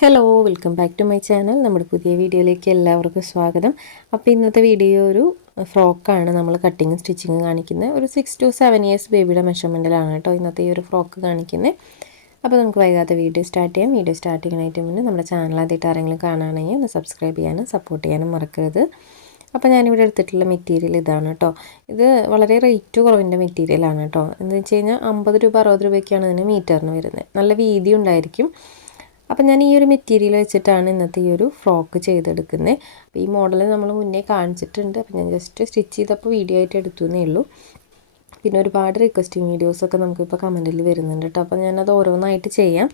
Hello welcome back to my channel നമ്മുടെ പുതിയ വീഡിയോയിലേക്ക് എല്ലാവർക്കും സ്വാഗതം. അപ്പോൾ ഇന്നത്തെ വീഡിയോ ഒരു ഫ്രോക്കാണ്. നമ്മൾ കട്ടിങ്ങും സ്റ്റിച്ചിങ്ങും കാണിക്കുന്നത്. ഒരു സിക്സ് ടു സെവൻ ഇയേഴ്സ് ബേബിയുടെ മെഷർമെന്റിലാണ് കേട്ടോ ഇന്നത്തെ ഈ ഒരു ഫ്രോക്ക് കാണിക്കുന്നത്. അപ്പോൾ നമുക്ക് വൈകാതെ വീഡിയോ സ്റ്റാർട്ട് ചെയ്യാം. വീഡിയോ സ്റ്റാർട്ട് ചെയ്യാനായിട്ട് മുന്നേ നമ്മുടെ ചാനൽ ആദ്യമായിട്ട് ആരെങ്കിലും കാണുകയാണെങ്കിൽ ഒന്ന് സബ്സ്ക്രൈബ് ചെയ്യാനും സപ്പോർട്ട് ചെയ്യാനും മറക്കരുത്. അപ്പോൾ ഞാനിവിടെ എടുത്തിട്ടുള്ള മെറ്റീരിയൽ ഇതാണ് കേട്ടോ. ഇത് വളരെ റേറ്റ് കുറവിന്റെ മെറ്റീരിയലാണ് കേട്ടോ. എന്ന് വെച്ച് കഴിഞ്ഞാൽ അമ്പത് രൂപ അറുപത് രൂപയ്ക്കാണ് ഇതിന് മീറ്ററിന് വരുന്നത്. നല്ല വീതി ഉണ്ടായിരിക്കും. അപ്പം ഞാൻ ഈ ഒരു മെറ്റീരിയൽ വെച്ചിട്ടാണ് ഇന്നത്തെ ഈ ഒരു ഫ്രോക്ക് ചെയ്തെടുക്കുന്നത്. അപ്പോൾ ഈ മോഡൽ നമ്മൾ മുന്നേ കാണിച്ചിട്ടുണ്ട്. അപ്പോൾ ഞാൻ ജസ്റ്റ് സ്റ്റിച്ച് ചെയ്തപ്പോൾ വീഡിയോ ആയിട്ട് എടുത്തു എന്നേ ഉള്ളൂ. പിന്നെ ഒരുപാട് റിക്വസ്റ്റിംഗ് വീഡിയോസൊക്കെ നമുക്കിപ്പോൾ കമന്റിൽ വരുന്നുണ്ട് കേട്ടോ അപ്പോൾ ഞാനത് ഓരോന്നായിട്ട് ചെയ്യാം.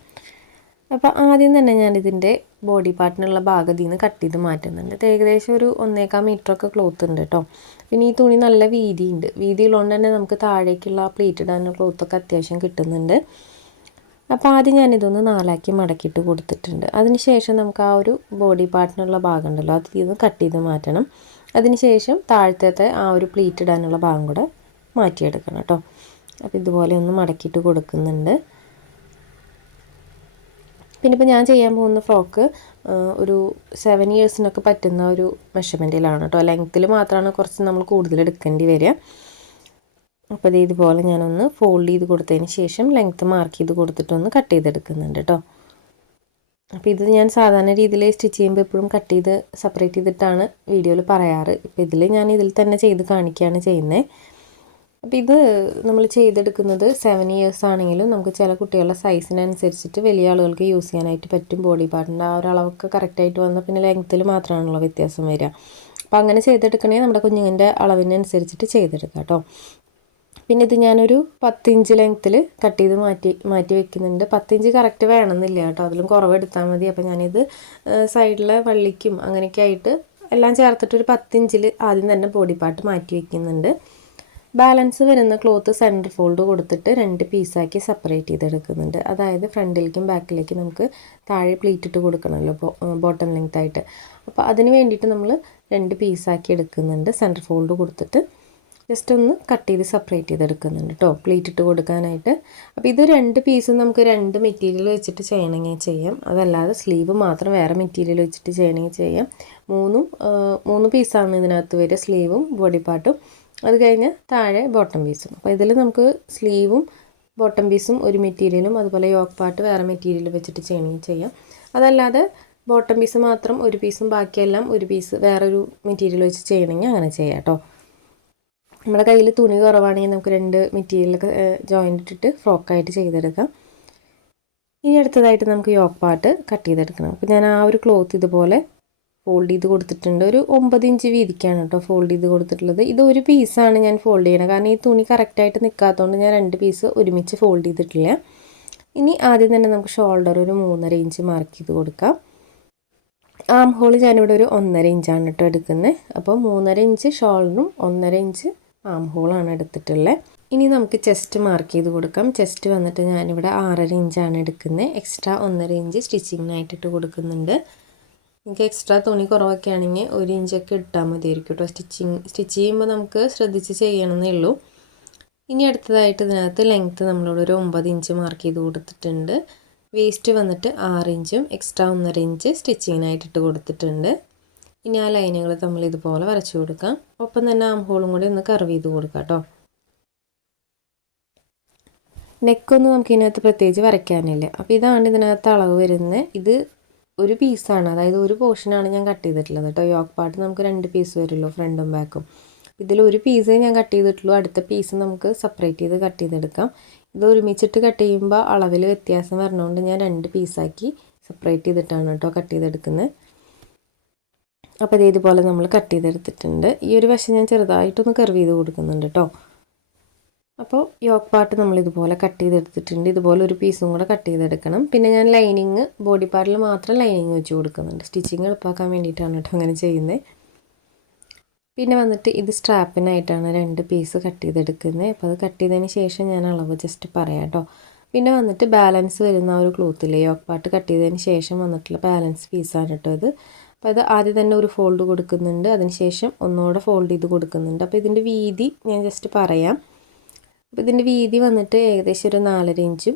അപ്പോൾ ആദ്യം തന്നെ ഞാനിതിന്റെ ബോഡി പാർട്ടിനുള്ള ഭാഗത്തിൽ നിന്ന് കട്ട് ചെയ്ത് മാറ്റുന്നുണ്ട്. ഏകദേശം ഒരു ഒന്നേക്കാൽ മീറ്ററൊക്കെ ക്ലോത്ത് ഉണ്ട് കേട്ടോ പിന്നെ ഈ തുണി നല്ല വീതിയുണ്ട്. വീതിയുള്ളതുകൊണ്ട് തന്നെ നമുക്ക് താഴേക്കുള്ള പ്ലീറ്റ് ഇടാനുള്ള ക്ലോത്തൊക്കെ അത്യാവശ്യം കിട്ടുന്നുണ്ട്. അപ്പോൾ ആദ്യം ഞാനിതൊന്ന് നാലാക്കി മടക്കിയിട്ട് കൊടുത്തിട്ടുണ്ട്. അതിനുശേഷം നമുക്ക് ആ ഒരു ബോഡി പാർട്ടിനുള്ള ഭാഗം ഉണ്ടല്ലോ അതിൽ നിന്ന് കട്ട് ചെയ്ത് മാറ്റണം. അതിനുശേഷം താഴത്തെ ആ ഒരു പ്ലീറ്റ് ഇടാനുള്ള ഭാഗം കൂടെ മാറ്റിയെടുക്കണം കേട്ടോ. അപ്പോൾ ഇതുപോലെ ഒന്ന് മടക്കിയിട്ട് കൊടുക്കുന്നുണ്ട്. പിന്നെ ഇപ്പോൾ ഞാൻ ചെയ്യാൻ പോകുന്ന ഫ്രോക്ക് ഒരു സെവൻ ഇയേഴ്സിനൊക്കെ പറ്റുന്ന ഒരു മെഷർമെന്റിലാണ് കേട്ടോ. ലെങ്ത്തിൽ മാത്രമാണ് കുറച്ച് നമ്മൾ കൂടുതൽ എടുക്കേണ്ടി വരിക. അപ്പോൾ ഇത് ഇതുപോലെ ഞാനൊന്ന് ഫോൾഡ് ചെയ്ത് കൊടുത്തതിന് ശേഷം ലെങ്ത്ത് മാർക്ക് ചെയ്ത് കൊടുത്തിട്ടൊന്ന് കട്ട് ചെയ്തെടുക്കുന്നുണ്ട് കേട്ടോ അപ്പോൾ ഇത് ഞാൻ സാധാരണ രീതിയിൽ സ്റ്റിച്ച് ചെയ്യുമ്പോൾ എപ്പോഴും കട്ട് ചെയ്ത് സെപ്പറേറ്റ് ചെയ്തിട്ടാണ് വീഡിയോയിൽ പറയാറ്. ഇപ്പോൾ ഇതിൽ ഞാൻ ഇതിൽ തന്നെ ചെയ്ത് കാണിക്കുകയാണ് ചെയ്യുന്നത് അപ്പോൾ ഇത് നമ്മൾ ചെയ്തെടുക്കുന്നത് സെവൻ ഇയേഴ്സ് ആണെങ്കിലും നമുക്ക് ചില കുട്ടികളുടെ സൈസിനനുസരിച്ചിട്ട് വലിയ ആളുകൾക്ക് യൂസ് ചെയ്യാനായിട്ട് പറ്റും. ബോഡി പാർട്ടിന്റെ ആ ഒരു അളവൊക്കെ കറക്റ്റായിട്ട് വന്നാൽ പിന്നെ ലെങ്ത്തിൽ മാത്രമാണല്ലോ വ്യത്യാസം വരിക. അപ്പോൾ അങ്ങനെ ചെയ്തെടുക്കണമെങ്കിൽ നമ്മുടെ കുഞ്ഞുങ്ങളുടെ അളവിനനുസരിച്ചിട്ട് ചെയ്തെടുക്കാം കേട്ടോ പിന്നെ ഇത് ഞാനൊരു പത്തിഞ്ച് ലെങ്ത്തിൽ കട്ട് ചെയ്ത് മാറ്റി മാറ്റി വെക്കുന്നുണ്ട്. പത്തിഞ്ച് കറക്റ്റ് വേണമെന്നില്ല കേട്ടോ. അതിലും കുറവെടുത്താൽ മതി. അപ്പോൾ ഞാനിത് സൈഡിലെ വള്ളിക്കും അങ്ങനെയൊക്കെ ആയിട്ട് എല്ലാം ചേർത്തിട്ട് ഒരു പത്തിഞ്ചിൽ ആദ്യം തന്നെ ബോഡി പാർട്ട് മാറ്റി വെക്കുന്നുണ്ട്. ബാലൻസ് വരുന്ന ക്ലോത്ത് സെന്റർ ഫോൾഡ് കൊടുത്തിട്ട് രണ്ട് പീസാക്കി സെപ്പറേറ്റ് ചെയ്തെടുക്കുന്നുണ്ട്. അതായത് ഫ്രണ്ടിലേക്കും ബാക്കിലേക്കും നമുക്ക് താഴെ പ്ലീറ്റ് ഇട്ട് കൊടുക്കണമല്ലോ ബോട്ടം ലെങ്ത് ആയിട്ട്. അപ്പോൾ അതിന് വേണ്ടിയിട്ട് നമ്മൾ രണ്ട് പീസാക്കി എടുക്കുന്നുണ്ട്. സെന്റർ ഫോൾഡ് കൊടുത്തിട്ട് ജസ്റ്റ് ഒന്ന് കട്ട് ചെയ്ത് സെപ്പറേറ്റ് ചെയ്തെടുക്കുന്നുണ്ട് കേട്ടോ പ്ലേറ്റ് ഇട്ട് കൊടുക്കാനായിട്ട്. അപ്പോൾ ഇത് രണ്ട് പീസും നമുക്ക് രണ്ട് മെറ്റീരിയൽ വെച്ചിട്ട് ചെയ്യണമെങ്കിൽ ചെയ്യാം. അതല്ലാതെ സ്ലീവ് മാത്രം വേറെ മെറ്റീരിയൽ വെച്ചിട്ട് ചെയ്യണമെങ്കിൽ ചെയ്യാം. മൂന്നും മൂന്ന് പീസാണ് ഇതിനകത്ത് വരിക. സ്ലീവും ബോഡി പാർട്ടും അത് കഴിഞ്ഞ് താഴെ ബോട്ടം പീസും അപ്പോൾ ഇതിൽ നമുക്ക് സ്ലീവും ബോട്ടം പീസും ഒരു മെറ്റീരിയലും അതുപോലെ യോക്ക് പാർട്ട് വേറെ മെറ്റീരിയൽ വെച്ചിട്ട് ചെയ്യണമെങ്കിൽ ചെയ്യാം. അതല്ലാതെ ബോട്ടം പീസ് മാത്രം ഒരു പീസും ബാക്കിയെല്ലാം ഒരു പീസ് വേറൊരു മെറ്റീരിയൽ വെച്ച് ചെയ്യണമെങ്കിൽ അങ്ങനെ ചെയ്യാം കേട്ടോ നമ്മുടെ കയ്യിൽ തുണി കുറവാണെങ്കിൽ നമുക്ക് രണ്ട് മെറ്റീരിയലൊക്കെ ജോയിന്റ് ഇട്ടിട്ട് ഫ്രോക്കായിട്ട് ചെയ്തെടുക്കാം. ഇനി അടുത്തതായിട്ട് നമുക്ക് യോക്ക് പാർട്ട് കട്ട് ചെയ്തെടുക്കണം. അപ്പോൾ ഞാൻ ആ ഒരു ക്ലോത്ത് ഇതുപോലെ ഫോൾഡ് ചെയ്ത് കൊടുത്തിട്ടുണ്ട്. ഒരു ഒമ്പത് ഇഞ്ച് വീതിക്കാണ് കേട്ടോ ഫോൾഡ് ചെയ്ത് കൊടുത്തിട്ടുള്ളത്. ഇത് ഒരു പീസാണ് ഞാൻ ഫോൾഡ് ചെയ്യണത്. കാരണം ഈ തുണി കറക്റ്റായിട്ട് നിൽക്കാത്തതുകൊണ്ട് ഞാൻ രണ്ട് പീസ് ഒരുമിച്ച് ഫോൾഡ് ചെയ്തിട്ടില്ല. ഇനി ആദ്യം തന്നെ നമുക്ക് ഷോൾഡർ ഒരു മൂന്നര ഇഞ്ച് മാർക്ക് ചെയ്ത് കൊടുക്കാം. ആം ഹോൾ ഞാനിവിടെ ഒരു ഒന്നര ഇഞ്ചാണ് കേട്ടോ എടുക്കുന്നത് അപ്പോൾ മൂന്നര ഇഞ്ച് ഷോൾഡറും ഒന്നര ഇഞ്ച് ആം ഹോളാണ് എടുത്തിട്ടുള്ളത് ഇനി നമുക്ക് ചെസ്റ്റ് മാർക്ക് ചെയ്ത് കൊടുക്കാം. ചെസ്റ്റ് വന്നിട്ട് ഞാനിവിടെ ആറര ഇഞ്ചാണ് എടുക്കുന്നത്. എക്സ്ട്രാ ഒന്നര ഇഞ്ച് സ്റ്റിച്ചിങ്ങിനായിട്ടിട്ട് കൊടുക്കുന്നുണ്ട്. നിങ്ങൾക്ക് എക്സ്ട്രാ തുണി കുറവൊക്കെ ആണെങ്കിൽ ഒരു ഇഞ്ചൊക്കെ ഇട്ടാൽ മതിയായിരിക്കും കേട്ടോ സ്റ്റിച്ചിങ് സ്റ്റിച്ച് ചെയ്യുമ്പോൾ നമുക്ക് ശ്രദ്ധിച്ച് ചെയ്യണമെന്നേ ഉള്ളൂ. ഇനി അടുത്തതായിട്ട് ഇതിനകത്ത് ലെങ്ത്ത് നമ്മളിവിടെ ഒരു ഒമ്പത് ഇഞ്ച് മാർക്ക് ചെയ്ത് കൊടുത്തിട്ടുണ്ട്. വേസ്റ്റ് വന്നിട്ട് ആറ് ഇഞ്ചും എക്സ്ട്രാ ഒന്നര ഇഞ്ച് സ്റ്റിച്ചിങ്ങിനായിട്ടിട്ട് കൊടുത്തിട്ടുണ്ട്. ഇനി ആ ലൈനുകൾ തമ്മിൽ ഇതുപോലെ വരച്ചു കൊടുക്കാം. ഒപ്പം തന്നെ ആം ഹോളും കൂടി ഒന്ന് കർവ് ചെയ്ത് കൊടുക്കാം കേട്ടോ നെക്കൊന്നും നമുക്ക് ഇതിനകത്ത് പ്രത്യേകിച്ച് വരയ്ക്കാനില്ല. അപ്പോൾ ഇതാണ് ഇതിനകത്ത് അളവ് വരുന്നത്. ഇത് ഒരു പീസാണ് അതായത് ഒരു പോർഷനാണ് ഞാൻ കട്ട് ചെയ്തിട്ടുള്ളത് കേട്ടോ യോക്ക് പാർട്ട് നമുക്ക് രണ്ട് പീസ് വരുമല്ലോ ഫ്രണ്ടും ബാക്കും ഇതിൽ ഒരു പീസേ ഞാൻ കട്ട് ചെയ്തിട്ടുള്ളൂ. അടുത്ത പീസ് നമുക്ക് സെപ്പറേറ്റ് ചെയ്ത് കട്ട് ചെയ്തെടുക്കാം. ഇത് ഒരുമിച്ചിട്ട് കട്ട് ചെയ്യുമ്പോൾ അളവിൽ വ്യത്യാസം വരണതുകൊണ്ട് ഞാൻ രണ്ട് പീസാക്കി സെപ്പറേറ്റ് ചെയ്തിട്ടാണ് കേട്ടോ കട്ട് ചെയ്തെടുക്കുന്നത്. അപ്പോൾ ഇത് ഇതുപോലെ നമ്മൾ കട്ട് ചെയ്തെടുത്തിട്ടുണ്ട്. ഈ ഒരു വശം ഞാൻ ചെറുതായിട്ടൊന്ന് കർവ് ചെയ്ത് കൊടുക്കുന്നുണ്ട് കേട്ടോ അപ്പോൾ യോക്ക് പാർട്ട് നമ്മൾ ഇതുപോലെ കട്ട് ചെയ്തെടുത്തിട്ടുണ്ട്. ഇതുപോലെ ഒരു പീസും കൂടെ കട്ട് ചെയ്തെടുക്കണം. പിന്നെ ഞാൻ ലൈനിങ് ബോഡി പാർട്ടിൽ മാത്രം ലൈനിങ് വെച്ച് കൊടുക്കുന്നുണ്ട്. സ്റ്റിച്ചിങ് എളുപ്പമാക്കാൻ വേണ്ടിയിട്ടാണ് കേട്ടോ അങ്ങനെ ചെയ്യുന്നത് പിന്നെ വന്നിട്ട് ഇത് സ്ട്രാപ്പിനായിട്ടാണ് രണ്ട് പീസ് കട്ട് ചെയ്തെടുക്കുന്നത് അപ്പോൾ അത് കട്ട് ചെയ്തതിന് ശേഷം ഞാൻ അളവ് ജസ്റ്റ് പറയാം കേട്ടോ പിന്നെ വന്നിട്ട് ബാലൻസ് വരുന്ന ഒരു ക്ലോത്തിലെ യോക്ക് പാർട്ട് കട്ട് ചെയ്തതിന് ശേഷം വന്നിട്ടുള്ള ബാലൻസ് പീസാണ് കേട്ടോ ഇത്. അപ്പോൾ അത് ആദ്യം തന്നെ ഒരു ഫോൾഡ് കൊടുക്കുന്നുണ്ട്. അതിനുശേഷം ഒന്നുകൂടെ ഫോൾഡ് ചെയ്ത് കൊടുക്കുന്നുണ്ട്. അപ്പോൾ ഇതിന്റെ വീതി ഞാൻ ജസ്റ്റ് പറയാം. അപ്പോൾ ഇതിന്റെ വീതി വന്നിട്ട് ഏകദേശം ഒരു നാലര ഇഞ്ചും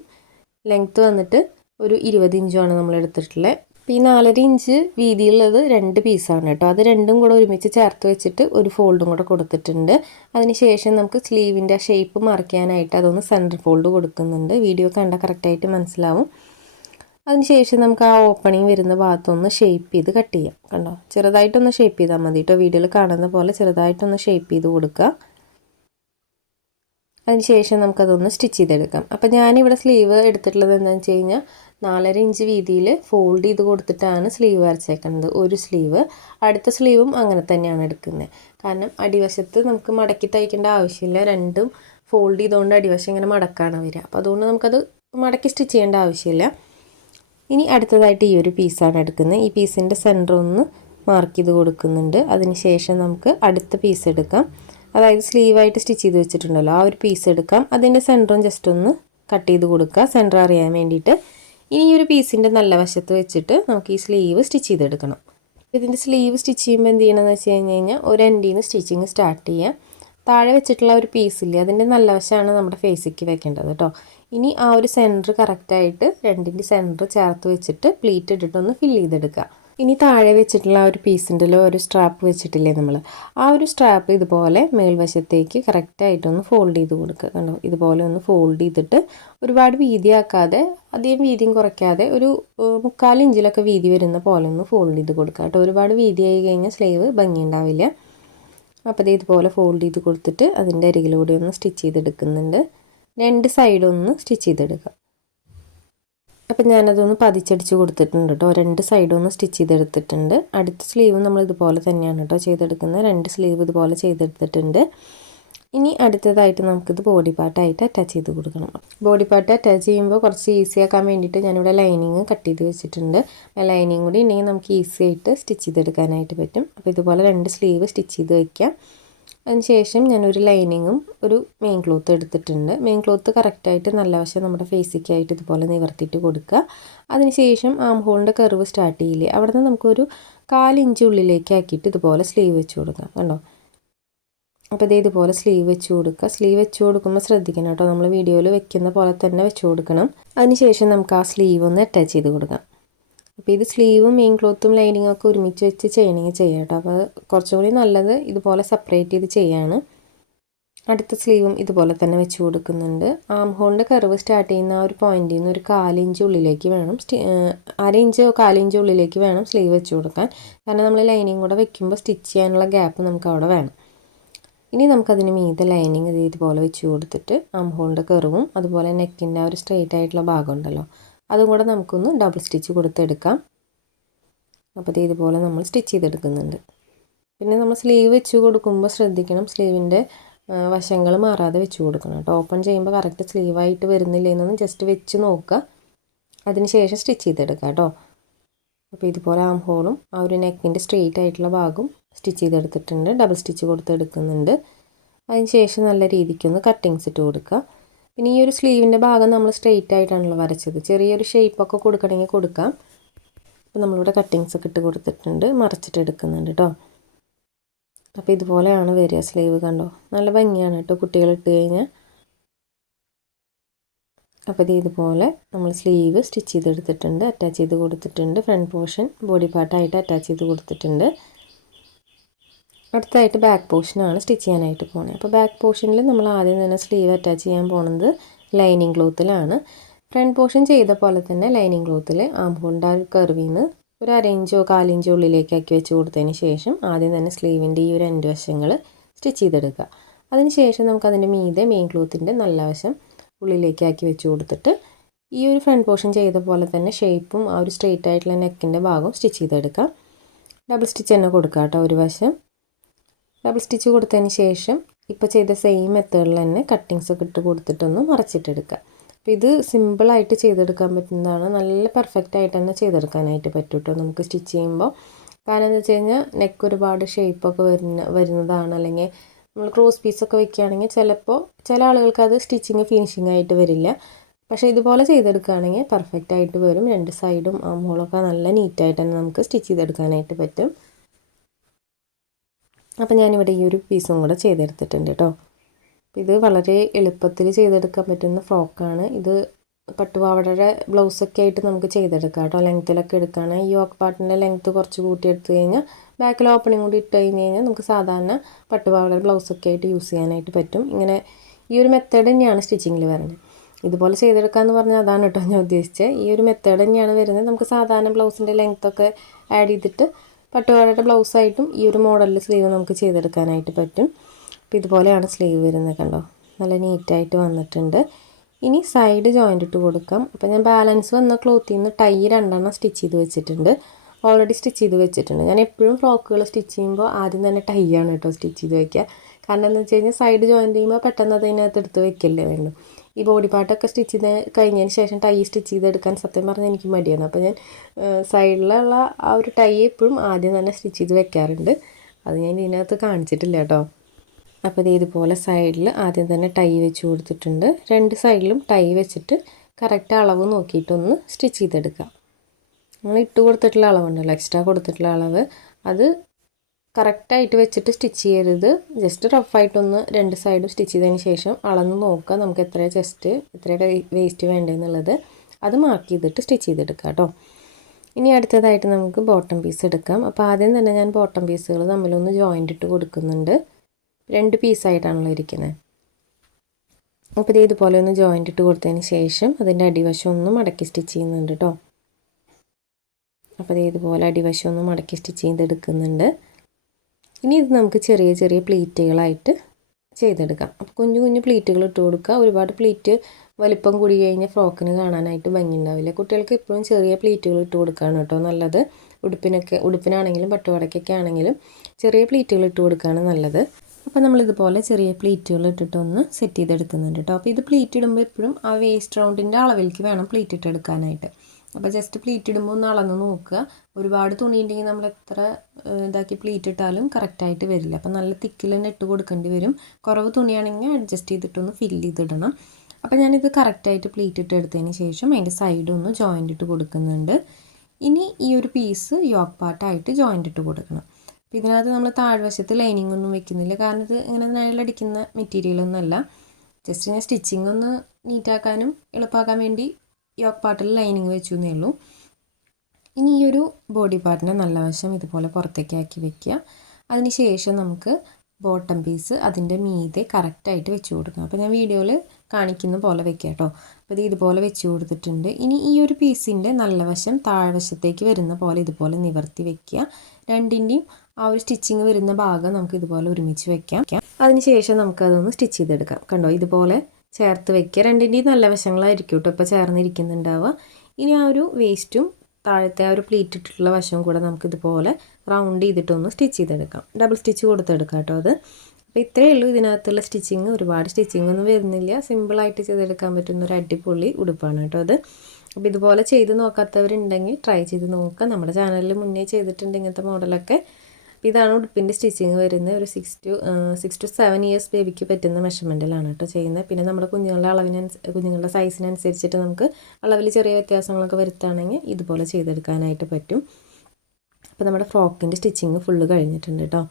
ലെങ്ത്ത് വന്നിട്ട് ഒരു ഇരുപത് ഇഞ്ചുമാണ് നമ്മൾ എടുത്തിട്ടുള്ളത് അപ്പോൾ ഈ നാലര ഇഞ്ച് വീതിയുള്ളത് രണ്ട് പീസാണ് കേട്ടോ. അത് രണ്ടും കൂടെ ഒരുമിച്ച് ചേർത്ത് വെച്ചിട്ട് ഒരു ഫോൾഡും കൂടെ കൊടുത്തിട്ടുണ്ട്. അതിനുശേഷം നമുക്ക് സ്ലീവിന്റെ ഷേപ്പ് മറിക്കാനായിട്ട് അതൊന്ന് സെന്റർ ഫോൾഡ് കൊടുക്കുന്നുണ്ട്. വീഡിയോ കണ്ടാൽ കറക്റ്റായിട്ട് മനസ്സിലാവും. അതിനുശേഷം നമുക്ക് ആ ഓപ്പണിങ് വരുന്ന ഭാഗത്തൊന്ന് ഷേപ്പ് ചെയ്ത് കട്ട് ചെയ്യാം. കണ്ടോ? ചെറുതായിട്ടൊന്ന് ഷേപ്പ് ചെയ്താൽ മതി കേട്ടോ വീഡിയോയിൽ കാണുന്ന പോലെ ചെറുതായിട്ടൊന്ന് ഷേപ്പ് ചെയ്ത് കൊടുക്കുക. അതിനുശേഷം നമുക്കതൊന്ന് സ്റ്റിച്ച് ചെയ്തെടുക്കാം. അപ്പോൾ ഞാനിവിടെ സ്ലീവ് എടുത്തിട്ടുള്ളത് എന്താണെന്ന് വെച്ച് കഴിഞ്ഞാൽ നാലര ഇഞ്ച് വീതിയിൽ ഫോൾഡ് ചെയ്ത് കൊടുത്തിട്ടാണ് സ്ലീവ് വരച്ചേക്കുന്നത്. ഒരു സ്ലീവ് അടുത്ത സ്ലീവും അങ്ങനെ തന്നെയാണ് എടുക്കുന്നത്. കാരണം അടിവശത്ത് നമുക്ക് മടക്കി തയ്ക്കേണ്ട ആവശ്യമില്ല. രണ്ടും ഫോൾഡ് ചെയ്തുകൊണ്ട് അടിവശം ഇങ്ങനെ മടക്കാണ് വരിക. അപ്പോൾ അതുകൊണ്ട് നമുക്കത് മടക്കി സ്റ്റിച്ച് ചെയ്യേണ്ട ആവശ്യമില്ല. ഇനി അടുത്തതായിട്ട് ഈ ഒരു പീസാണ് എടുക്കുന്നത്. ഈ പീസിന്റെ സെന്റർ ഒന്ന് മാർക്ക് ചെയ്ത് കൊടുക്കുന്നുണ്ട്. അതിന് ശേഷം നമുക്ക് അടുത്ത പീസ് എടുക്കാം. അതായത് സ്ലീവായിട്ട് സ്റ്റിച്ച് ചെയ്ത് വെച്ചിട്ടുണ്ടല്ലോ. ആ ഒരു പീസ് എടുക്കാം. അതിന്റെ സെന്ററും ജസ്റ്റ് ഒന്ന് കട്ട് ചെയ്ത് കൊടുക്കുക. സെന്റർ അറിയാൻ വേണ്ടിയിട്ട്. ഇനി ഈ ഒരു പീസിന്റെ നല്ല വശത്ത് വെച്ചിട്ട് നമുക്ക് ഈ സ്ലീവ് സ്റ്റിച്ച് ചെയ്തെടുക്കണം. ഇതിന്റെ സ്ലീവ് സ്റ്റിച്ച് ചെയ്യുമ്പോൾ എന്ത് ചെയ്യണമെന്ന് വെച്ച് കഴിഞ്ഞ് കഴിഞ്ഞാൽ ഒരു എൻഡിൽ നിന്ന് സ്റ്റിച്ചിങ് സ്റ്റാർട്ട് ചെയ്യാം. താഴെ വെച്ചിട്ടുള്ള ഒരു പീസില്ലേ അതിന്റെ നല്ല വശമാണ് നമ്മുടെ ഫേസിക്ക് വെക്കേണ്ടത് കേട്ടോ. ഇനി ആ ഒരു സെന്റർ കറക്റ്റായിട്ട് രണ്ടിന്റെ സെന്റർ ചേർത്ത് വെച്ചിട്ട് പ്ലീറ്റ് ഇട്ടിട്ടൊന്ന് ഫില്ല് ചെയ്തെടുക്കുക. ഇനി താഴെ വെച്ചിട്ടുള്ള ആ ഒരു പീസിന്റെ ഒരു സ്ട്രാപ്പ് വെച്ചിട്ടില്ലേ നമ്മൾ? ആ ഒരു സ്ട്രാപ്പ് ഇതുപോലെ മേൽവശത്തേക്ക് കറക്റ്റായിട്ടൊന്ന് ഫോൾഡ് ചെയ്ത് കൊടുക്കുക. കണ്ടോ? ഇതുപോലെ ഒന്ന് ഫോൾഡ് ചെയ്തിട്ട് ഒരുപാട് വീതിയാക്കാതെ അധികം വീതിയും കുറയ്ക്കാതെ ഒരു മുക്കാൽ ഇഞ്ചിലൊക്കെ വീതി വരുന്ന പോലെ ഒന്ന് ഫോൾഡ് ചെയ്ത് കൊടുക്കുക കേട്ടോ. ഒരുപാട് വീതിയായി കഴിഞ്ഞാൽ സ്ലീവ് ഭംഗി ഉണ്ടാവില്ല. അപ്പോൾ ഇത് ഇതുപോലെ ഫോൾഡ് ചെയ്ത് കൊടുത്തിട്ട് അതിന്റെ അരികിലൂടെ ഒന്ന് സ്റ്റിച്ച് ചെയ്തെടുക്കുന്നുണ്ട്. രണ്ട് സൈഡും ഒന്ന് സ്റ്റിച്ച് ചെയ്തെടുക്കുക അപ്പം ഞാനതൊന്ന് പതിച്ചടിച്ച് കൊടുത്തിട്ടുണ്ട് കേട്ടോ രണ്ട് സൈഡും ഒന്ന് സ്റ്റിച്ച് ചെയ്തെടുത്തിട്ടുണ്ട്. അടുത്ത സ്ലീവ് നമ്മൾ ഇതുപോലെ തന്നെയാണ് കേട്ടോ ചെയ്തെടുക്കുന്നത്. രണ്ട് സ്ലീവ് ഇതുപോലെ ചെയ്തെടുത്തിട്ടുണ്ട്. ഇനി അടുത്തതായിട്ട് നമുക്കിത് ബോഡി പാർട്ടായിട്ട് അറ്റാച്ച് ചെയ്ത് കൊടുക്കണം. ബോഡി പാർട്ട് അറ്റാച്ച് ചെയ്യുമ്പോൾ കുറച്ച് ഈസി ആക്കാൻ വേണ്ടിയിട്ട് ഞാനിവിടെ ലൈനിങ് കട്ട് ചെയ്ത് വെച്ചിട്ടുണ്ട്. ആ ലൈനിങ് കൂടി ഉണ്ടെങ്കിൽ നമുക്ക് ഈസി ആയിട്ട് സ്റ്റിച്ച് ചെയ്തെടുക്കാനായിട്ട് പറ്റും. അപ്പോൾ ഇതുപോലെ രണ്ട് സ്ലീവ് സ്റ്റിച്ച് ചെയ്ത് വയ്ക്കാം അതിനുശേഷം ഞാനൊരു ലൈനിങ്ങും ഒരു മെയിൻ ക്ലോത്ത് എടുത്തിട്ടുണ്ട്. മെയിൻ ക്ലോത്ത് കറക്റ്റായിട്ട് നല്ല വശം നമ്മുടെ ഫേസിക്കായിട്ട് ഇതുപോലെ നിവർത്തിയിട്ട് കൊടുക്കുക. അതിനുശേഷം ആം ഹോളിന്റെ കർവ് സ്റ്റാർട്ട് ചെയ്യില്ലേ? അവിടെ നിന്ന് നമുക്കൊരു കാലിഞ്ച് ഉള്ളിലേക്ക് ആക്കിയിട്ട് ഇതുപോലെ സ്ലീവ് വെച്ച് കൊടുക്കാം. കണ്ടോ? അപ്പോൾ ഇതേ ഇതുപോലെ സ്ലീവ് വെച്ച് കൊടുക്കുക. സ്ലീവ് വെച്ച് കൊടുക്കുമ്പോൾ ശ്രദ്ധിക്കണം കേട്ടോ. നമ്മൾ വീഡിയോയിൽ വെക്കുന്ന പോലെ തന്നെ വെച്ച് കൊടുക്കണം. അതിനുശേഷം നമുക്ക് ആ സ്ലീവ് ഒന്ന് അറ്റാച്ച് ചെയ്ത് കൊടുക്കാം. അപ്പോൾ ഇത് സ്ലീവും മെയിൻ ക്ലോത്തും ലൈനിങ്ങും ഒക്കെ ഒരുമിച്ച് വെച്ച് ചെയ്യണമെങ്കിൽ ചെയ്യാം കേട്ടോ അപ്പോൾ കുറച്ചും കൂടി നല്ലത് ഇതുപോലെ സെപ്പറേറ്റ് ചെയ്ത് ചെയ്യാണ്. അടുത്ത സ്ലീവും ഇതുപോലെ തന്നെ വെച്ച് കൊടുക്കുന്നുണ്ട്. ആം ഹോളിന്റെ കർവ് സ്റ്റാർട്ട് ചെയ്യുന്ന ആ ഒരു പോയിന്റിൽ നിന്ന് ഒരു കാലിഞ്ച് ഉള്ളിലേക്ക് വേണം. അര ഇഞ്ച് കാലിഞ്ച് ഉള്ളിലേക്ക് വേണം സ്ലീവ് വെച്ച് കൊടുക്കാൻ. കാരണം നമ്മൾ ലൈനിങ് കൂടെ വെക്കുമ്പോൾ സ്റ്റിച്ച് ചെയ്യാനുള്ള ഗ്യാപ്പ് നമുക്ക് അവിടെ വേണം. ഇനി നമുക്കതിന് മീതെ ലൈനിങ് ഇതുപോലെ വെച്ച് കൊടുത്തിട്ട് ആം ഹോളിന്റെ കർവും അതുപോലെ നെക്കിന്റെ ആ ഒരു സ്ട്രെയിറ്റ് ആയിട്ടുള്ള ഭാഗം ഉണ്ടല്ലോ. അതും കൂടെ നമുക്കൊന്ന് ഡബിൾ സ്റ്റിച്ച് കൊടുത്തെടുക്കാം. അപ്പോൾ ഇത് ഇതുപോലെ നമ്മൾ സ്റ്റിച്ച് ചെയ്തെടുക്കുന്നുണ്ട്. പിന്നെ നമ്മൾ സ്ലീവ് വെച്ച് കൊടുക്കുമ്പോൾ ശ്രദ്ധിക്കണം സ്ലീവിന്റെ വശങ്ങൾ മാറാതെ വെച്ച് കൊടുക്കണം കേട്ടോ. ഓപ്പൺ ചെയ്യുമ്പോൾ കറക്റ്റ് സ്ലീവായിട്ട് വരുന്നില്ല എന്നൊന്ന് ജസ്റ്റ് വെച്ച് നോക്കുക. അതിനുശേഷം സ്റ്റിച്ച് ചെയ്തെടുക്കുക കേട്ടോ. അപ്പോൾ ഇതുപോലെ ആം ഹോളും ആ ഒരു നെക്കിന്റെ സ്ട്രെയിറ്റ് ആയിട്ടുള്ള ഭാഗവും സ്റ്റിച്ച് ചെയ്തെടുത്തിട്ടുണ്ട് ഡബിൾ സ്റ്റിച്ച് കൊടുത്തെടുക്കുന്നുണ്ട്. അതിന് ശേഷം നല്ല രീതിക്കൊന്ന് കട്ടിങ്സ് ഇട്ട് കൊടുക്കുക. പിന്നെ ഈ ഒരു സ്ലീവിന്റെ ഭാഗം നമ്മൾ സ്ട്രെയിറ്റ് ആയിട്ടാണല്ലോ വരച്ചത്. ചെറിയൊരു ഷേപ്പൊക്കെ കൊടുക്കണമെങ്കിൽ കൊടുക്കാം. അപ്പോൾ നമ്മളിവിടെ കട്ടിങ്സ് ഒക്കെ ഇട്ട് കൊടുത്തിട്ടുണ്ട്. മറച്ചിട്ട് എടുക്കുന്നുണ്ട് കേട്ടോ അപ്പോൾ ഇതുപോലെയാണ് വരിക സ്ലീവ് കണ്ടോ? നല്ല ഭംഗിയാണ് കേട്ടോ കുട്ടികൾ ഇട്ട് കഴിഞ്ഞാൽ. അപ്പോൾ ഇത് ഇതുപോലെ നമ്മൾ സ്ലീവ് സ്റ്റിച്ച് ചെയ്തെടുത്തിട്ടുണ്ട് അറ്റാച്ച് ചെയ്ത് കൊടുത്തിട്ടുണ്ട്. ഫ്രണ്ട് പോർഷൻ ബോഡി പാർട്ടായിട്ട് അറ്റാച്ച് ചെയ്ത് കൊടുത്തിട്ടുണ്ട്. അടുത്തായിട്ട് ബാക്ക് പോർഷനാണ് സ്റ്റിച്ച് ചെയ്യാനായിട്ട് പോകുന്നത് അപ്പോൾ ബാക്ക് പോർഷനിൽ നമ്മൾ ആദ്യം തന്നെ സ്ലീവ് അറ്റാച്ച് ചെയ്യാൻ പോകുന്നത് ലൈനിങ് ക്ലോത്തിലാണ് ഫ്രണ്ട് പോർഷൻ ചെയ്ത പോലെ തന്നെ ലൈനിങ് ക്ലോത്തിൽ ആം ഹോളിന്റെ ആ കർവിൽ നിന്ന് ഒരു അരയിഞ്ചോ കാലിഞ്ചോ ഉള്ളിലേക്കാക്കി വെച്ച് കൊടുത്തതിന് ശേഷം ആദ്യം തന്നെ സ്ലീവിന്റെ ഈ ഒരു രണ്ട് വശങ്ങൾ സ്റ്റിച്ച് ചെയ്തെടുക്കുക. നമുക്ക് അതിന്റെ മീതെ മെയിൻ ക്ലോത്തിന്റെ നല്ല വശം ഉള്ളിലേക്കാക്കി വെച്ച് കൊടുത്തിട്ട് ഈ ഒരു ഫ്രണ്ട് പോർഷൻ ചെയ്ത പോലെ തന്നെ ഷേപ്പും ആ ഒരു സ്ട്രെയിറ്റ് ആയിട്ടുള്ള നെക്കിന്റെ ഭാഗവും സ്റ്റിച്ച് ചെയ്തെടുക്കാം. ഡബിൾ സ്റ്റിച്ച് തന്നെ കൊടുക്കാം കേട്ടോ ഒരു വശം. ഡബിൾ സ്റ്റിച്ച് കൊടുത്തതിന് ശേഷം ഇപ്പോൾ ചെയ്ത സെയിം മെത്തേഡിൽ തന്നെ കട്ടിങ്സ് ഒക്കെ ഇട്ട് കൊടുത്തിട്ടൊന്ന് മറച്ചിട്ടെടുക്കുക അപ്പോൾ ഇത് സിമ്പിളായിട്ട് ചെയ്തെടുക്കാൻ പറ്റുന്നതാണ്. നല്ല പെർഫെക്റ്റ് ആയിട്ട് തന്നെ ചെയ്തെടുക്കാനായിട്ട് പറ്റും കേട്ടോ നമുക്ക് സ്റ്റിച്ച് ചെയ്യുമ്പോൾ കാരണം എന്താ വെച്ച് കഴിഞ്ഞാൽ നെക്ക് ഒരുപാട് ഷേപ്പൊക്കെ വരുന്ന വരുന്നതാണ്. അല്ലെങ്കിൽ നമ്മൾ ക്രോസ് പീസൊക്കെ വെക്കുകയാണെങ്കിൽ ചിലപ്പോൾ ചില ആളുകൾക്ക് അത് സ്റ്റിച്ചിങ് ഫിനിഷിംഗ് ആയിട്ട് വരില്ല. പക്ഷേ ഇതുപോലെ ചെയ്തെടുക്കുകയാണെങ്കിൽ പെർഫെക്റ്റ് ആയിട്ട് വരും. രണ്ട് സൈഡും ആ മോളൊക്കെ നല്ല നീറ്റായിട്ട് തന്നെ നമുക്ക് സ്റ്റിച്ച് ചെയ്തെടുക്കാനായിട്ട് പറ്റും. അപ്പോൾ ഞാനിവിടെ ഈ ഒരു പീസും കൂടെ ചെയ്തെടുത്തിട്ടുണ്ട് കേട്ടോ ഇത് വളരെ എളുപ്പത്തിൽ ചെയ്തെടുക്കാൻ പറ്റുന്ന ഫ്രോക്കാണ് ഇത് പട്ടുപാവടയുടെ ബ്ലൗസൊക്കെ ആയിട്ട് നമുക്ക് ചെയ്തെടുക്കാം കേട്ടോ ലെങ്ത്തിലൊക്കെ എടുക്കുകയാണ് ഈ യോക്ക് പാട്ടിന്റെ ലെങ്ത്ത് കുറച്ച് കൂട്ടിയെടുത്ത് കഴിഞ്ഞാൽ ബാക്കിൽ ഓപ്പണിംഗ് കൂടി ഇട്ട് കഴിഞ്ഞ് കഴിഞ്ഞാൽ നമുക്ക് സാധാരണ പട്ടുപാവടയുടെ ബ്ലൗസൊക്കെ ആയിട്ട് യൂസ് ചെയ്യാനായിട്ട് പറ്റും. ഇങ്ങനെ ഈ ഒരു മെത്തേഡ് തന്നെയാണ് സ്റ്റിച്ചിങ്ങിൽ വരുന്നത്. ഇതുപോലെ ചെയ്തെടുക്കാമെന്ന് പറഞ്ഞാൽ അതാണ് കേട്ടോ ഞാൻ ഉദ്ദേശിച്ചത്. ഈ ഒരു മെത്തേഡ് തന്നെയാണ് വരുന്നത്. നമുക്ക് സാധാരണ ബ്ലൗസിന്റെ ലെങ്ത്തൊക്കെ ആഡ് ചെയ്തിട്ട് പട്ടുപാവടയുടെ ബ്ലൗസായിട്ടും ഈ ഒരു മോഡലിൽ സ്ലീവ് നമുക്ക് ചെയ്തെടുക്കാനായിട്ട് പറ്റും. അപ്പോൾ ഇതുപോലെയാണ് സ്ലീവ് വരുന്നത് കണ്ടോ? നല്ല നീറ്റായിട്ട് വന്നിട്ടുണ്ട്. ഇനി സൈഡ് ജോയിന്റ് ഇട്ട് കൊടുക്കാം. അപ്പോൾ ഞാൻ ബാലൻസ് വന്ന ക്ലോത്തിൽ നിന്ന് ടൈ രണ്ടെണ്ണം സ്റ്റിച്ച് ചെയ്ത് വെച്ചിട്ടുണ്ട്. ഓൾറെഡി സ്റ്റിച്ച് ചെയ്ത് വെച്ചിട്ടുണ്ട്. ഞാൻ എപ്പോഴും ഫ്രോക്കുകൾ സ്റ്റിച്ച് ചെയ്യുമ്പോൾ ആദ്യം തന്നെ ടൈ ആണ് കേട്ടോ സ്റ്റിച്ച് ചെയ്ത് വയ്ക്കുക കാരണം എന്താണെന്ന് വെച്ച് കഴിഞ്ഞാൽ സൈഡ് ജോയിൻ ചെയ്യുമ്പോൾ പെട്ടെന്ന് അതിനകത്ത് എടുത്ത് വെക്കല്ലേ വേണ്ടു. ഈ ബോഡി പാർട്ടൊക്കെ സ്റ്റിച്ച് ചെയ്ത് കഴിഞ്ഞതിന് ശേഷം ടൈ സ്റ്റിച്ച് ചെയ്തെടുക്കാൻ സത്യം പറഞ്ഞാൽ എനിക്ക് മടിയാണ്. അപ്പോൾ ഞാൻ സൈഡിലുള്ള ആ ഒരു ടൈ എപ്പോഴും ആദ്യം തന്നെ സ്റ്റിച്ച് ചെയ്ത് വെക്കാറുണ്ട്. അത് ഞാൻ ഇതിനകത്ത് കാണിച്ചിട്ടില്ല കേട്ടോ. അപ്പോൾ ഇത് ഇതുപോലെ സൈഡിൽ ആദ്യം തന്നെ ടൈ വെച്ച് കൊടുത്തിട്ടുണ്ട്. രണ്ട് സൈഡിലും ടൈ വെച്ചിട്ട് കറക്റ്റ് അളവ് നോക്കിയിട്ടൊന്ന് സ്റ്റിച്ച് ചെയ്തെടുക്കാം. നമ്മൾ ഇട്ട് കൊടുത്തിട്ടുള്ള അളവുണ്ടല്ലോ എക്സ്ട്രാ കൊടുത്തിട്ടുള്ള അളവ്. അത് കറക്റ്റായിട്ട് വെച്ചിട്ട് സ്റ്റിച്ച് ചെയ്യരുത്. ജസ്റ്റ് റഫായിട്ടൊന്ന് രണ്ട് സൈഡും സ്റ്റിച്ച് ചെയ്തതിന് ശേഷം അളന്ന് നോക്കുക നമുക്ക് എത്ര ചെസ്റ്റ് എത്ര വേസ്റ്റ് വേണ്ടതെന്നുള്ളത് അത് മാർക്ക് ചെയ്തിട്ട് സ്റ്റിച്ച് ചെയ്തെടുക്കാം കേട്ടോ. ഇനി അടുത്തതായിട്ട് നമുക്ക് ബോട്ടം പീസ് എടുക്കാം. അപ്പോൾ ആദ്യം തന്നെ ഞാൻ ബോട്ടം പീസുകൾ തമ്മിലൊന്ന് ജോയിന്റ് ഇട്ട് കൊടുക്കുന്നുണ്ട്. രണ്ട് പീസായിട്ടാണല്ലോ ഇരിക്കുന്നത് അപ്പോൾ ഇത് ഇതുപോലെ ഒന്ന് ജോയിന്റ് ഇട്ട് കൊടുത്തതിന് ശേഷം അതിന്റെ അടിവശം ഒന്ന് മടക്കി സ്റ്റിച്ച് ചെയ്യുന്നുണ്ട് കേട്ടോ. അപ്പോൾ ഇത് ഇതുപോലെ അടിവശം ഒന്ന് മടക്കി സ്റ്റിച്ച് ചെയ്തെടുക്കുന്നുണ്ട്. ഇനി ഇത് നമുക്ക് ചെറിയ ചെറിയ പ്ലീറ്റുകളായിട്ട് ചെയ്തെടുക്കാം. അപ്പോൾ കുഞ്ഞു കുഞ്ഞു പ്ലീറ്റുകൾ ഇട്ട് കൊടുക്കുക. ഒരുപാട് പ്ലീറ്റ് വലിപ്പം കൂടി കഴിഞ്ഞാൽ ഫ്രോക്കിന് കാണാനായിട്ട് ഭംഗി ഉണ്ടാവില്ല കുട്ടികൾക്ക് ഇപ്പോഴും ചെറിയ പ്ലീറ്റുകൾ ഇട്ട് കൊടുക്കുകയാണ് കേട്ടോ നല്ലത്. ഉടുപ്പിനൊക്കെ ഉടുപ്പിനാണെങ്കിലും പട്ടുവടക്കൊക്കെ ആണെങ്കിലും ചെറിയ പ്ലീറ്റുകൾ ഇട്ട് കൊടുക്കുകയാണ് നല്ലത്. അപ്പോൾ നമ്മളിതുപോലെ ചെറിയ പ്ലീറ്റുകൾ ഇട്ടിട്ടൊന്ന് സെറ്റ് ചെയ്തെടുക്കുന്നുണ്ട് കേട്ടോ. അപ്പോൾ ഇത് പ്ലീറ്റ് ഇടുമ്പോൾ എപ്പോഴും ആ വേസ്റ്റ് റൗണ്ടിന്റെ അളവിലേക്ക് വേണം പ്ലീറ്റ് ഇട്ടെടുക്കാനായിട്ട്. അപ്പോൾ ജസ്റ്റ് പ്ലീറ്റ് ഇടുമ്പോൾ ഒന്ന് അളന്ന് നോക്കുക. ഒരുപാട് തുണി ഉണ്ടെങ്കിൽ നമ്മൾ എത്ര ഇതാക്കി പ്ലീറ്റ് ഇട്ടാലും കറക്റ്റായിട്ട് വരില്ല. അപ്പോൾ നല്ല തിക്കിൽ തന്നെ ഇട്ട് കൊടുക്കേണ്ടി വരും. കുറവ് തുണിയാണെങ്കിൽ അഡ്ജസ്റ്റ് ചെയ്തിട്ടൊന്ന് ഫില്ല് ചെയ്തിടണം. അപ്പോൾ ഞാനിത് കറക്റ്റായിട്ട് പ്ലീറ്റ് ഇട്ട് എടുത്തതിന് ശേഷം അതിന്റെ സൈഡ് ഒന്ന് ജോയിന്റ് ഇട്ട് കൊടുക്കുന്നുണ്ട്. ഇനി ഈ ഒരു പീസ് യോക്ക് പാർട്ടായിട്ട് ജോയിന്റ് ഇട്ട് കൊടുക്കണം. അപ്പോൾ ഇതിനകത്ത് നമ്മൾ താഴ്വശത്ത് ലൈനിങ് ഒന്നും വെക്കുന്നില്ല. കാരണം ഇത് ഇങ്ങനെ മെറ്റീരിയൽ മെറ്റീരിയലൊന്നുമല്ല ജസ്റ്റ് ഞാൻ സ്റ്റിച്ചിങ് ഒന്ന് നീറ്റാക്കാനും എളുപ്പമാക്കാൻ വേണ്ടി യോക്ക് പാർട്ടിൽ ലൈനിങ് വെച്ചു എന്നേ ഉള്ളൂ. ഇനി ഈ ഒരു ബോഡി പാർട്ടിന്റെ നല്ല വശം ഇതുപോലെ പുറത്തേക്ക് ആക്കി വെക്കുക. അതിന് ശേഷം നമുക്ക് ബോട്ടം പീസ് അതിന്റെ മീതെ കറക്റ്റായിട്ട് വെച്ച് കൊടുക്കണം അപ്പോൾ ഞാൻ വീഡിയോയിൽ കാണിക്കുന്ന പോലെ വെക്കുക കേട്ടോ. അപ്പോൾ ഇത് ഇതുപോലെ വെച്ച് കൊടുത്തിട്ടുണ്ട്. ഇനി ഈ ഒരു പീസിന്റെ നല്ല വശം താഴ്വശത്തേക്ക് വരുന്ന പോലെ ഇതുപോലെ നിവർത്തി വെക്കുക. രണ്ടിന്റെയും ആ ഒരു സ്റ്റിച്ചിങ് വരുന്ന ഭാഗം നമുക്ക് ഇതുപോലെ ഒരുമിച്ച് വെക്കാം. അതിനുശേഷം നമുക്കതൊന്ന് സ്റ്റിച്ച് ചെയ്തെടുക്കാം. കണ്ടോ? ഇതുപോലെ ചേർത്ത് വെക്കുക. രണ്ടിന്റെയും നല്ല വശങ്ങളായിരിക്കും കേട്ടോ ഇപ്പോൾ ചേർന്നിരിക്കുന്നുണ്ടാവുക. ഇനി ആ ഒരു വേസ്റ്റും താഴത്തെ ആ ഒരു പ്ലീറ്റ് ഇട്ടിട്ടുള്ള വശവും കൂടെ നമുക്കിതുപോലെ റൗണ്ട് ചെയ്തിട്ടൊന്ന് സ്റ്റിച്ച് ചെയ്തെടുക്കാം. ഡബിൾ സ്റ്റിച്ച് കൊടുത്തെടുക്കാം കേട്ടോ അത്. അപ്പോൾ ഇത്രയേ ഉള്ളൂ ഇതിനകത്തുള്ള സ്റ്റിച്ചിങ് ഒരുപാട് സ്റ്റിച്ചിങ് ഒന്നും വരുന്നില്ല. സിമ്പിളായിട്ട് ചെയ്തെടുക്കാൻ പറ്റുന്ന ഒരു അടിപൊളി ഉടുപ്പാണ് കേട്ടോ അത്. അപ്പോൾ ഇതുപോലെ ചെയ്ത് നോക്കാത്തവരുണ്ടെങ്കിൽ ട്രൈ ചെയ്ത് നോക്കുക. നമ്മുടെ ചാനലിൽ മുന്നേ ചെയ്തിട്ടുണ്ട് ഇങ്ങനത്തെ മോഡലൊക്കെ ഇതാണ് ഉടുപ്പിന്റെ സ്റ്റിച്ചിങ് വരുന്നത്. ഒരു six to six to seven years ബേബിക്ക് പറ്റുന്ന മെഷർമെന്റിലാണ് കേട്ടോ ചെയ്യുന്നത്. പിന്നെ നമ്മുടെ കുഞ്ഞുങ്ങളുടെ അളവിനനുസ കുഞ്ഞുങ്ങളുടെ സൈസിനനുസരിച്ചിട്ട് നമുക്ക് അളവിൽ ചെറിയ വ്യത്യാസങ്ങളൊക്കെ വരുത്തുകയാണെങ്കിൽ ഇതുപോലെ ചെയ്തെടുക്കാനായിട്ട് പറ്റും. അപ്പോൾ നമ്മുടെ ഫ്രോക്കിന്റെ സ്റ്റിച്ചിങ് ഫുള്ള് കഴിഞ്ഞിട്ടുണ്ട് കേട്ടോ.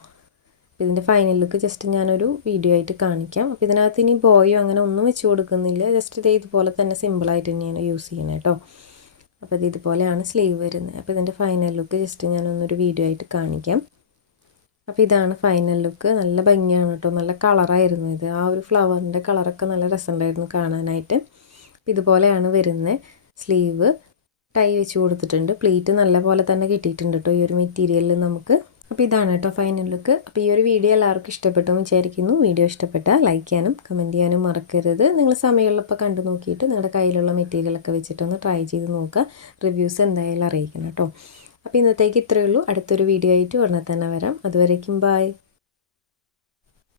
ഇതിന്റെ ഫൈനൽ ലുക്ക് ജസ്റ്റ് ഞാനൊരു വീഡിയോ ആയിട്ട് കാണിക്കാം. അപ്പോൾ ഇതിനകത്ത് ഇനി ബോയോ അങ്ങനെ ഒന്നും വെച്ച് കൊടുക്കുന്നില്ല. ജസ്റ്റ് ഇതേ ഇതുപോലെ തന്നെ സിമ്പിളായിട്ട് തന്നെയാണ് യൂസ് ചെയ്യുന്നത് കേട്ടോ. അപ്പോൾ ഇത് ഇതുപോലെയാണ് സ്ലീവ് വരുന്നത്. അപ്പോൾ ഇതിന്റെ ഫൈനൽ ലുക്ക് ജസ്റ്റ് ഞാനൊന്നൊരു വീഡിയോ ആയിട്ട് കാണിക്കാം. അപ്പോൾ ഇതാണ് ഫൈനൽ ലുക്ക് നല്ല ഭംഗിയാണ് കേട്ടോ നല്ല കളറായിരുന്നു ഇത്. ആ ഒരു ഫ്ലവറിന്റെ കളറൊക്കെ നല്ല രസമുണ്ടായിരുന്നു കാണാനായിട്ട്. അപ്പോൾ ഇതുപോലെയാണ് വരുന്നത് സ്ലീവ് ടൈ വെച്ച് കൊടുത്തിട്ടുണ്ട്. പ്ലേറ്റ് നല്ല പോലെ തന്നെ കിട്ടിയിട്ടുണ്ട് കേട്ടോ ഈ ഒരു മെറ്റീരിയലിൽ നമുക്ക്. അപ്പോൾ ഇതാണ് കേട്ടോ ഫൈനൽ ലുക്ക് അപ്പോൾ ഈ ഒരു വീഡിയോ എല്ലാവർക്കും ഇഷ്ടപ്പെട്ടു വിചാരിക്കുന്നു. വീഡിയോ ഇഷ്ടപ്പെട്ടാൽ ലൈക്ക് ചെയ്യാനും കമന്റ് ചെയ്യാനും മറക്കരുത്. നിങ്ങൾ സമയമുള്ളപ്പോൾ കണ്ടു നോക്കിയിട്ട് നിങ്ങളുടെ കയ്യിലുള്ള മെറ്റീരിയലൊക്കെ വെച്ചിട്ടൊന്ന് ട്രൈ ചെയ്ത് നോക്കുക. റിവ്യൂസ് എന്തായാലും അറിയിക്കണം കേട്ടോ അപ്പോൾ ഇന്നത്തേക്ക് ഇത്രയേ ഉള്ളൂ. അടുത്തൊരു വീഡിയോ ആയിട്ട് ഉടനെ തന്നെ വരാം. അതുവരേക്കും ബായ്